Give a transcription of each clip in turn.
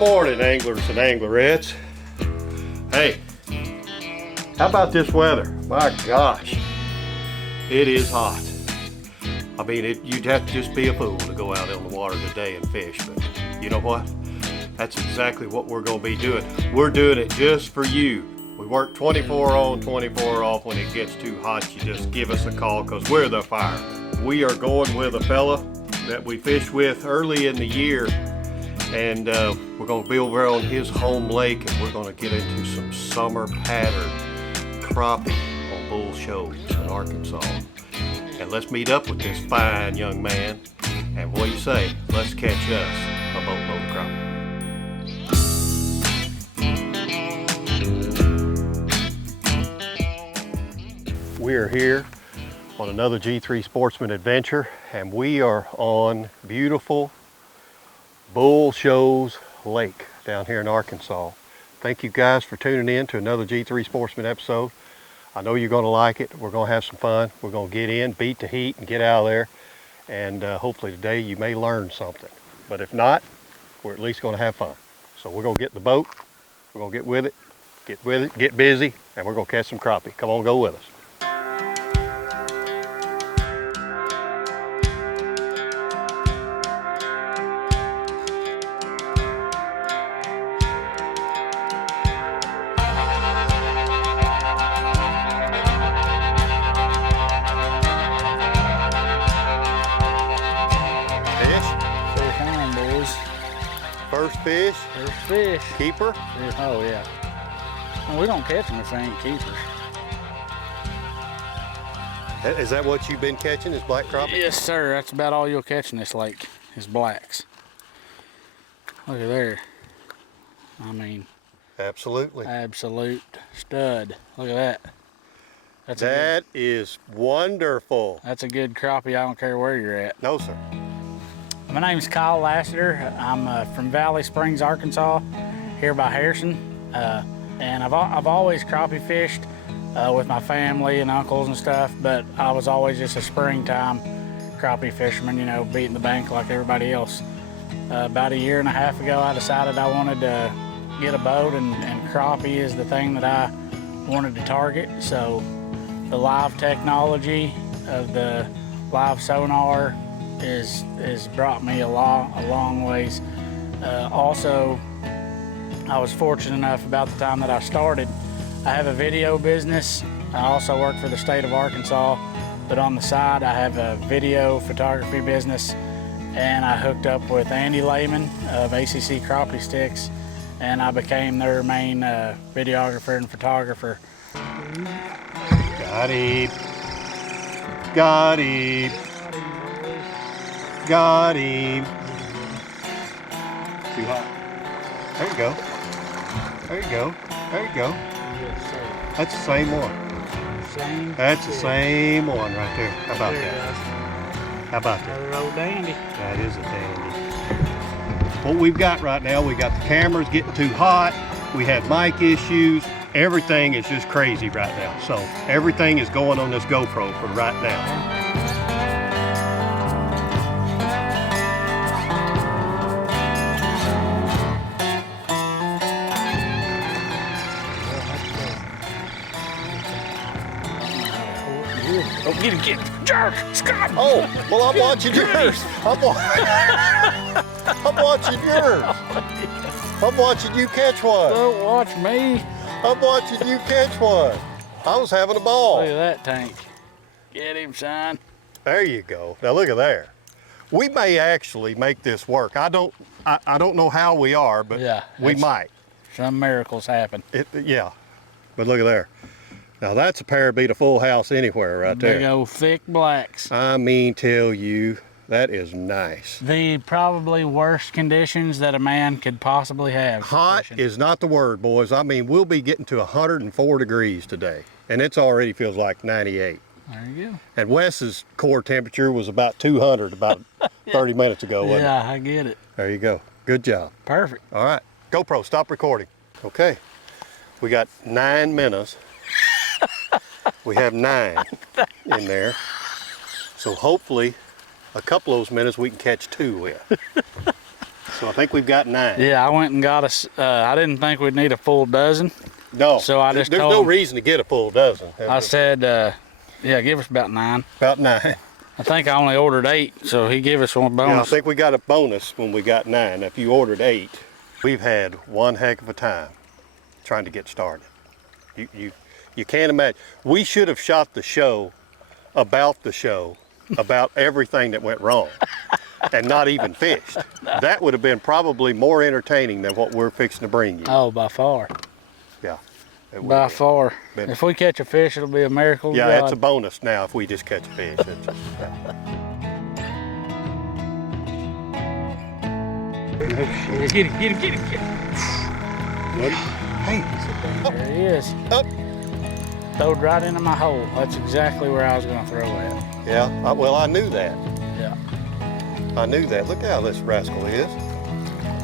morning, anglers and anglerettes. Hey, how about this weather? My gosh, it is hot. I mean, you'd have to just be a fool to go out on the water today and fish, but you know what? That's exactly what we're gonna be doing. We're doing it just for you. We work 24 on, 24 off. When it gets too hot, you just give us a call because we're the firemen. We are going with a fella that we fished with early in the year, and we're gonna be over on his home lake, and we're gonna get into some summer pattern crappie on Bull Shoals in Arkansas. And let's meet up with this fine young man, and what do you say? Let's catch us a boatload of crappie. We are here on another G3 Sportsman adventure, and we are on beautiful Bull Shoals Lake down here in Arkansas. Thank you guys for tuning in to another G3 Sportsman episode. I know you're going to like it. We're going to have some fun. We're going to get in, beat the heat, and get out of there. And hopefully today you may learn something. But if not, we're at least going to have fun. So we're going to get in the boat. We're going to get with it, get busy, and we're going to catch some crappie. Come on, go with us. First fish. First fish. Keeper? Oh yeah. Well, we don't catch them if they ain't keepers. Is that what you've been catching, is black crappie? Yes sir, that's about all you'll catch in this lake, is blacks. Look at there. I mean. Absolutely. Absolute stud. Look at that. That is wonderful. That's a good crappie, I don't care where you're at. No sir. My name's Kyle Lasater. I'm from Valley Springs, Arkansas, here by Harrison. And I've always crappie fished with my family and uncles and stuff, but I was always just a springtime crappie fisherman, you know, beating the bank like everybody else. About a year and a half ago, I decided I wanted to get a boat, and crappie is the thing that I wanted to target. So the live technology of the live sonar is brought me a long ways. Also, I was fortunate enough about the time that I started, I have a video business. I also work for the state of Arkansas, but on the side I have a video photography business, and I hooked up with Andy Lehman of ACC Crappie Stix, and I became their main videographer and photographer. Got him. Got him. Got him. Too hot. There you go. There you go. There you go. That's the same one. That's the same one right there. How about that? How about that? Another old dandy. That is a dandy. What we've got right now, we got the cameras getting too hot. We had mic issues. Everything is just crazy right now. So everything is going on this GoPro for right now. Oh, get it, jerk, Scott! Oh, well, I'm watching yours. I'm watching yours. I'm watching you catch one. Don't watch me. I'm watching you catch one. I was having a ball. Look at that tank. Get him, son. There you go. Now look at there. We may actually make this work. I don't know how we are, but yeah, we might. Some miracles happen. Yeah, but look at there. Now that's a pair beat a full house anywhere right there. Big old thick blacks. I mean, tell you, that is nice. The probably worst conditions that a man could possibly have. Hot is not the word, boys. I mean, we'll be getting to 104 degrees today, and it's already feels like 98. There you go. And Wes's core temperature was about 200 about 30 minutes ago, wasn't it? Yeah, I get it. There you go. Good job. Perfect. All right, GoPro, stop recording. Okay, we got 9 minutes. We have 9 in there. So hopefully a couple of those minutes we can catch 2 with. So I think we've got 9. Yeah, I went and got us. I didn't think we'd need a full dozen. No. So I just there's told no him, reason to get a full dozen. I said, yeah, give us about 9. About 9. I think I only ordered 8, so he gave us one bonus. Yeah, I think we got a bonus when we got 9. If you ordered 8, we've had one heck of a time trying to get started. You can't imagine. We should have shot the show about everything that went wrong and not even fished. That would have been probably more entertaining than what we're fixing to bring you. Oh, by far. Yeah. By far. If we catch a fish, it'll be a miracle. Yeah, it's a bonus now if we just catch a fish. It's just, Get him. Hey. There he is. Up. Throwed right into my hole. That's exactly where I was going to throw it. Yeah, well, I knew that. Yeah. I knew that. Look how this rascal is.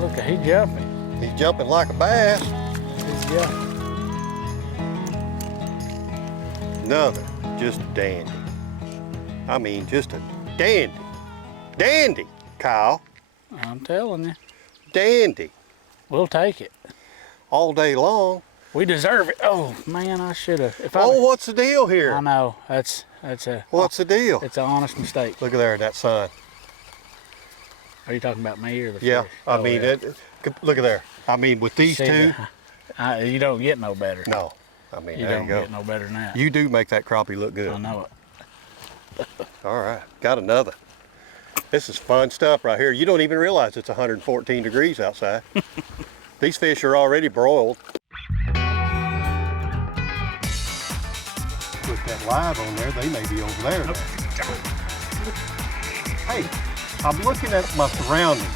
Look, he's jumping. He's jumping like a bass. He's jumping. Another, just dandy. I mean, just a dandy. Dandy, Kyle. I'm telling you. Dandy. We'll take it. All day long. We deserve it. Oh, man, I should have. What's the deal here? I know. That's a... What's the deal? It's an honest mistake. Look at there, that sun. Are you talking about me or the Yeah, fish? I mean, yeah. Look at there. I mean, with these See, two. You don't get no better. No. I mean, You there don't you go. get no better than that. You do make that crappie look good. I know it. All right, got another. This is fun stuff right here. You don't even realize it's 114 degrees outside. These fish are already broiled. Put that live on there, they may be over there. Nope. Hey, I'm looking at my surroundings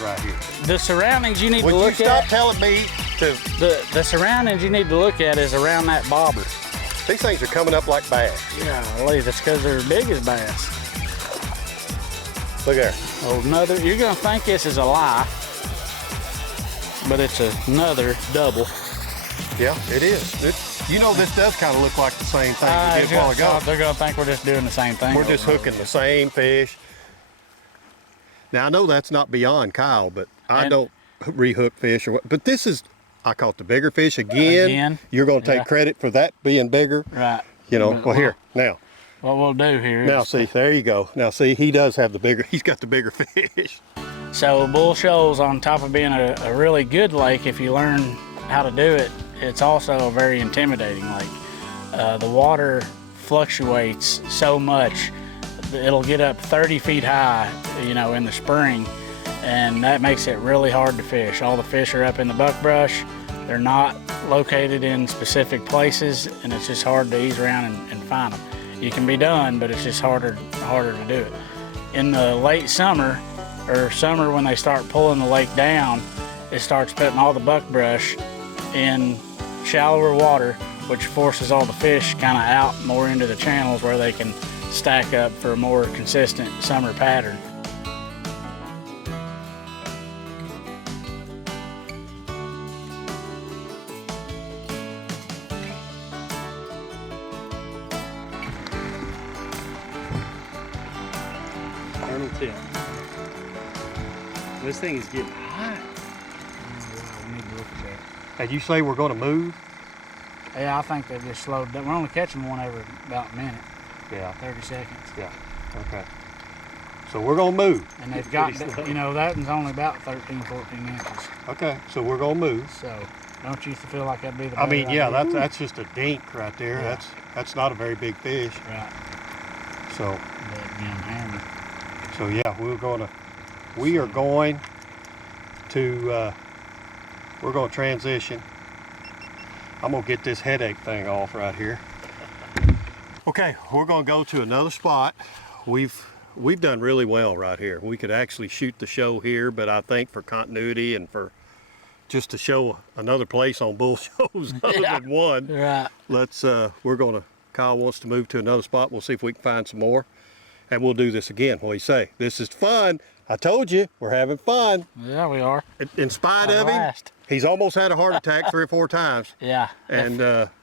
right here. The surroundings you need to Would look you stop at. telling me to... The surroundings you need to look at is around that bobber. These things are coming up like bass. Yeah, that's because they're big as bass. Look there. Oh, another. You're gonna think this is a lie, but it's another double. Yeah, it is. You know, this does kind of look like the same thing we did a while ago. They're gonna think we're just doing the same thing. We're just hooking the same fish. Now I know that's not beyond Kyle, but I don't rehook fish or what. But this is, I caught the bigger fish again. You're going to take credit for that being bigger. Right. You know. Well, here now. What we'll do here. Now see, there you go. Now see, he does have the bigger. He's got the bigger fish. So Bull Shoals, on top of being a really good lake, if you learn how to do it, it's also a very intimidating lake. The water fluctuates so much. It'll get up 30 feet high, you know, in the spring, and that makes it really hard to fish. All the fish are up in the buckbrush. They're not located in specific places, and it's just hard to ease around and find them. You can be done, but it's just harder to do it. In the late summer, or summer when they start pulling the lake down, it starts putting all the buckbrush in shallower water, which forces all the fish kind of out more into the channels where they can stack up for a more consistent summer pattern. This thing is getting hot. We need to look at that. And you say we're going to move? Yeah, I think they just slowed down. We're only catching one every about a minute, Yeah. 30 seconds. Yeah. Okay. So we're going to move. And they've got, you know, that one's only about 13, 14 inches. Okay. So we're going to move. So don't you feel like that'd be the I mean, better yeah, idea? that's just a dink right there. Yeah. That's not a very big fish. Right. So That damn hammer. So yeah, we are going to transition. I'm gonna get this headache thing off right here. Okay, we're gonna go to another spot. We've done really well right here. We could actually shoot the show here, but I think for continuity and for just to show another place on Bull Shoals other than one, Right. Kyle wants to move to another spot. We'll see if we can find some more. And we'll do this again. What do you say? This is fun. I told you, we're having fun. Yeah, we are. In spite At of him, last. he's almost had a heart attack 3 or 4 times. Yeah. And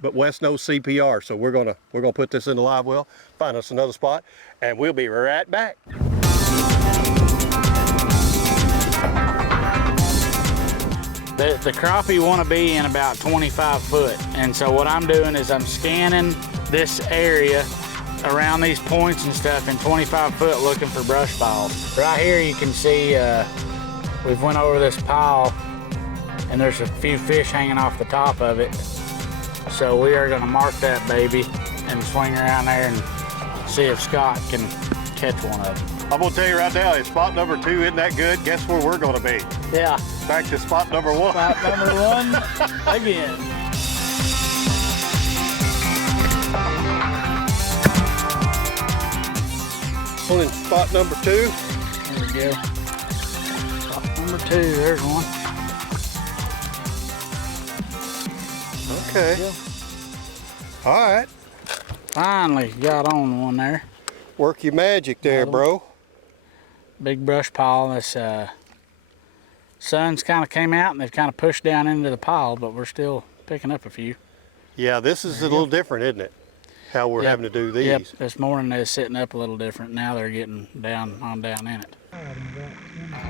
but Wes knows CPR, so we're gonna put this in the live well, find us another spot, and we'll be right back. The crappie want to be in about 25 foot. And so what I'm doing is I'm scanning this area around these points and stuff in 25 foot looking for brush piles. Right here you can see we've went over this pile and there's a few fish hanging off the top of it. So we are gonna mark that baby and swing around there and see if Scott can catch one of them. I'm gonna tell you right now, if spot number 2 isn't that good, guess where we're gonna be? Yeah. Back to spot number 1. Spot number 1 again. Pulling spot number 2. There we go. Spot number 2, there's one. Okay. All right. Finally got on one there. Work your magic there, bro. Big brush pile. This sun's kind of came out and they've kind of pushed down into the pile, but we're still picking up a few. Yeah, this is a little different, isn't it? How we're having to do these. Yep, this morning they're sitting up a little different. Now they're getting down in it.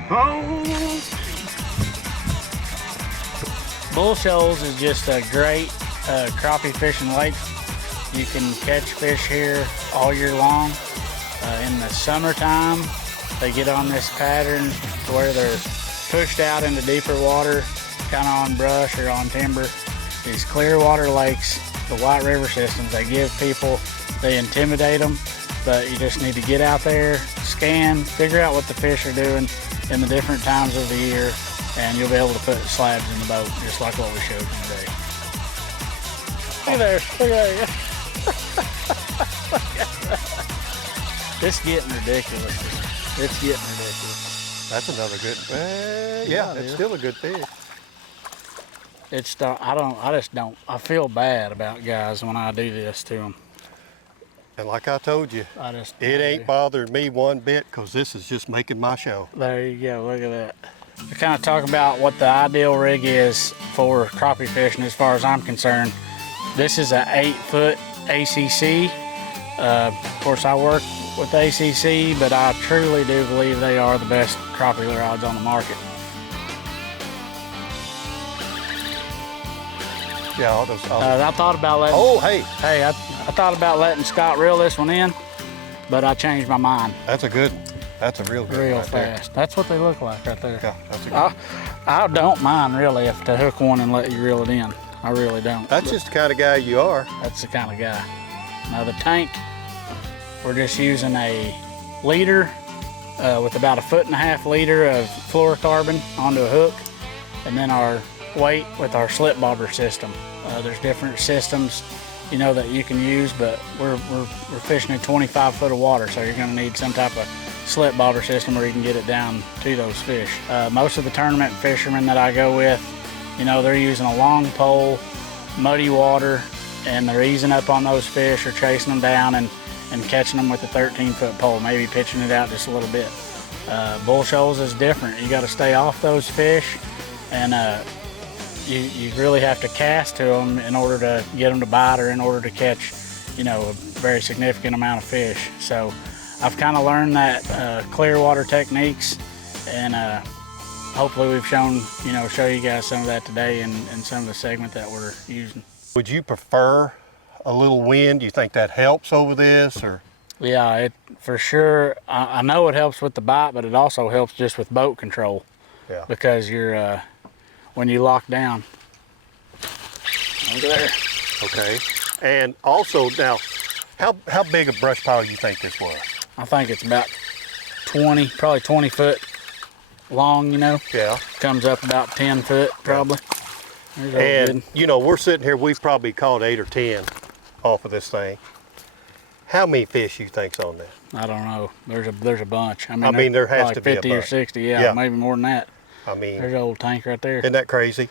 Oh! Bull Shoals is just a great crappie fishing lake. You can catch fish here all year long. In the summertime, they get on this pattern to where they're pushed out into deeper water, kind of on brush or on timber. These clear water lakes, the White River systems, they give people, they intimidate them, but you just need to get out there, scan, figure out what the fish are doing in the different times of the year, and you'll be able to put slabs in the boat, just like what we showed you today. Look at there, look at there. It's getting ridiculous. It's getting ridiculous. That's another good, yeah, it's still a good fish. I feel bad about guys when I do this to them. And like I told you, it ain't bothered me one bit because this is just making my show. There you go, look at that. To kind of talk about what the ideal rig is for crappie fishing as far as I'm concerned. This is an 8-foot ACC. Of course, I work with ACC, but I truly do believe they are the best crappie lure rods on the market. Yeah, all those. I thought about letting. Oh, hey. Hey, I thought about letting Scott reel this one in, but I changed my mind. That's a good. That's a real good. Real right fast. There. That's what they look like right there. Yeah, that's a good. I don't mind really if to hook one and let you reel it in. I really don't. That's just the kind of guy you are. That's the kind of guy. Now the tank, we're just using a leader with about 1.5 foot leader of fluorocarbon onto a hook, and then our weight with our slip bobber system. There's different systems, you know, that you can use, but we're fishing in 25 foot of water, so you're going to need some type of slip bobber system where you can get it down to those fish. Most of the tournament fishermen that I go with, you know, they're using a long pole, muddy water, and they're easing up on those fish or chasing them down and catching them with a 13-foot pole, maybe pitching it out just a little bit. Bull Shoals is different. You got to stay off those fish, and you really have to cast to them in order to get them to bite or in order to catch, you know, a very significant amount of fish. So I've kind of learned that clear water techniques, and hopefully we've show you guys some of that today in some of the segment that we're using. Would you prefer a little wind? Do you think that helps over this, or? Yeah, it for sure. I know it helps with the bite, but it also helps just with boat control. Yeah. Because you're when you lock down. Look at there. Okay. And also now, how big a brush pile you think this was? I think it's about 20, probably 20 foot long. You know. Yeah. Comes up about 10 foot probably. Yeah. And you know, we're sitting here. We've probably caught 8 or 10 off of this thing. How many fish you think's on that? I don't know. There's a bunch. I mean there has like to be 50 or 60. Yeah, maybe more than that. I mean, there's an old tank right there. Isn't that crazy?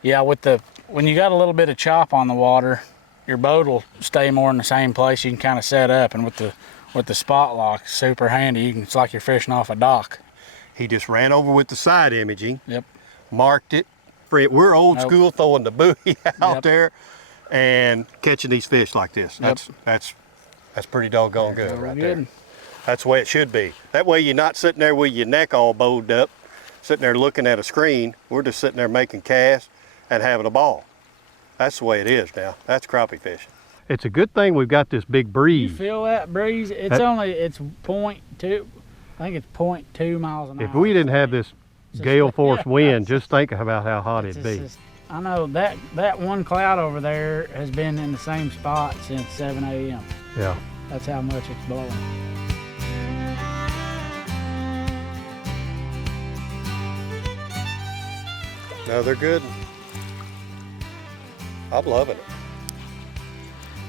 Yeah, when you got a little bit of chop on the water, your boat will stay more in the same place. You can kind of set up, and with the spot lock, super handy. It's like you're fishing off a dock. He just ran over with the side imaging. Yep. Marked it. We're old school, throwing the buoy out there and catching these fish like this. That's pretty doggone good right there. That's the way it should be. That way you're not sitting there with your neck all bowed up sitting there looking at a screen. We're just sitting there making casts and having a ball. That's the way it is now. That's crappie fishing. It's a good thing we've got this big breeze. You feel that breeze? It's it's 0.2. I think it's 0.2 miles an hour. If we didn't have this gale force wind, just think about how hot it'd be. I know that one cloud over there has been in the same spot since 7 a.m. Yeah. That's how much it's blowing. No, they're good. I'm loving it.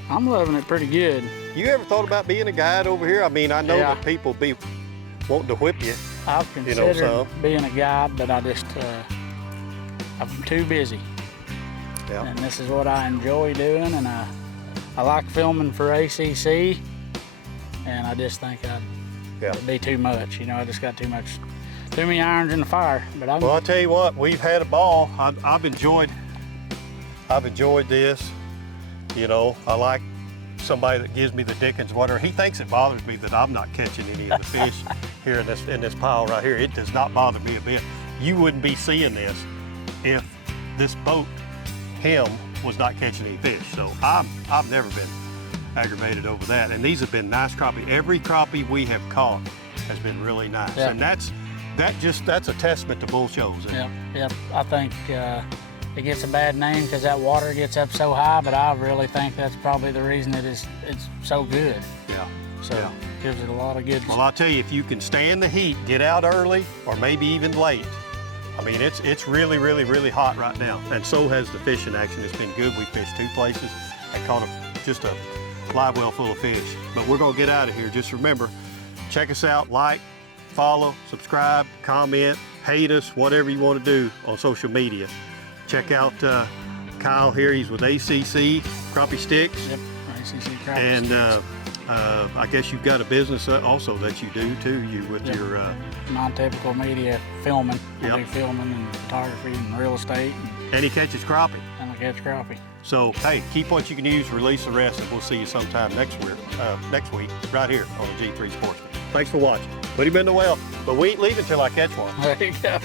I'm loving it pretty good. You ever thought about being a guide over here? I mean, I know that people be wanting to whip you. I've considered being a guide, but I'm too busy. Yeah. And this is what I enjoy doing, and I like filming for ACC, and I just think it'd be too much. You know, I just got too many irons in the fire. But well, I'll tell you what, we've had a ball. I've enjoyed this. You know, I like somebody that gives me the dickens whatever. He thinks it bothers me that I'm not catching any of the fish here in this pile right here. It does not bother me a bit. You wouldn't be seeing this if this boat, him, was not catching any fish. So I've never been aggravated over that. And these have been nice crappie. Every crappie we have caught has been really nice. Yeah. And that's a testament to Bull Shoals. Yep. I think it gets a bad name because that water gets up so high, but I really think that's probably the reason it's so good. Yeah. So it gives it a lot of good. Well, I'll tell you, if you can stand the heat, get out early or maybe even late. I mean, it's really, really, really hot right now. And so has the fishing action. It's been good. We fished 2 places. I caught just a live well full of fish. But we're gonna get out of here. Just remember, check us out, like, follow, subscribe, comment, hate us, whatever you want to do on social media. Check out Kyle here. He's with ACC Crappie Stix. Yep, ACC Crappie and Stix. I guess you've got a business also that you do too. You with your non-typical media filming. Yep. I do filming and photography and real estate. And he catches crappie. And I catch crappie. So hey, keep what you can use, release the rest, and we'll see you sometime next week right here on the G3 Sportsman. Thanks for watching. Put him in the well, but we ain't leaving till I catch one. There you go.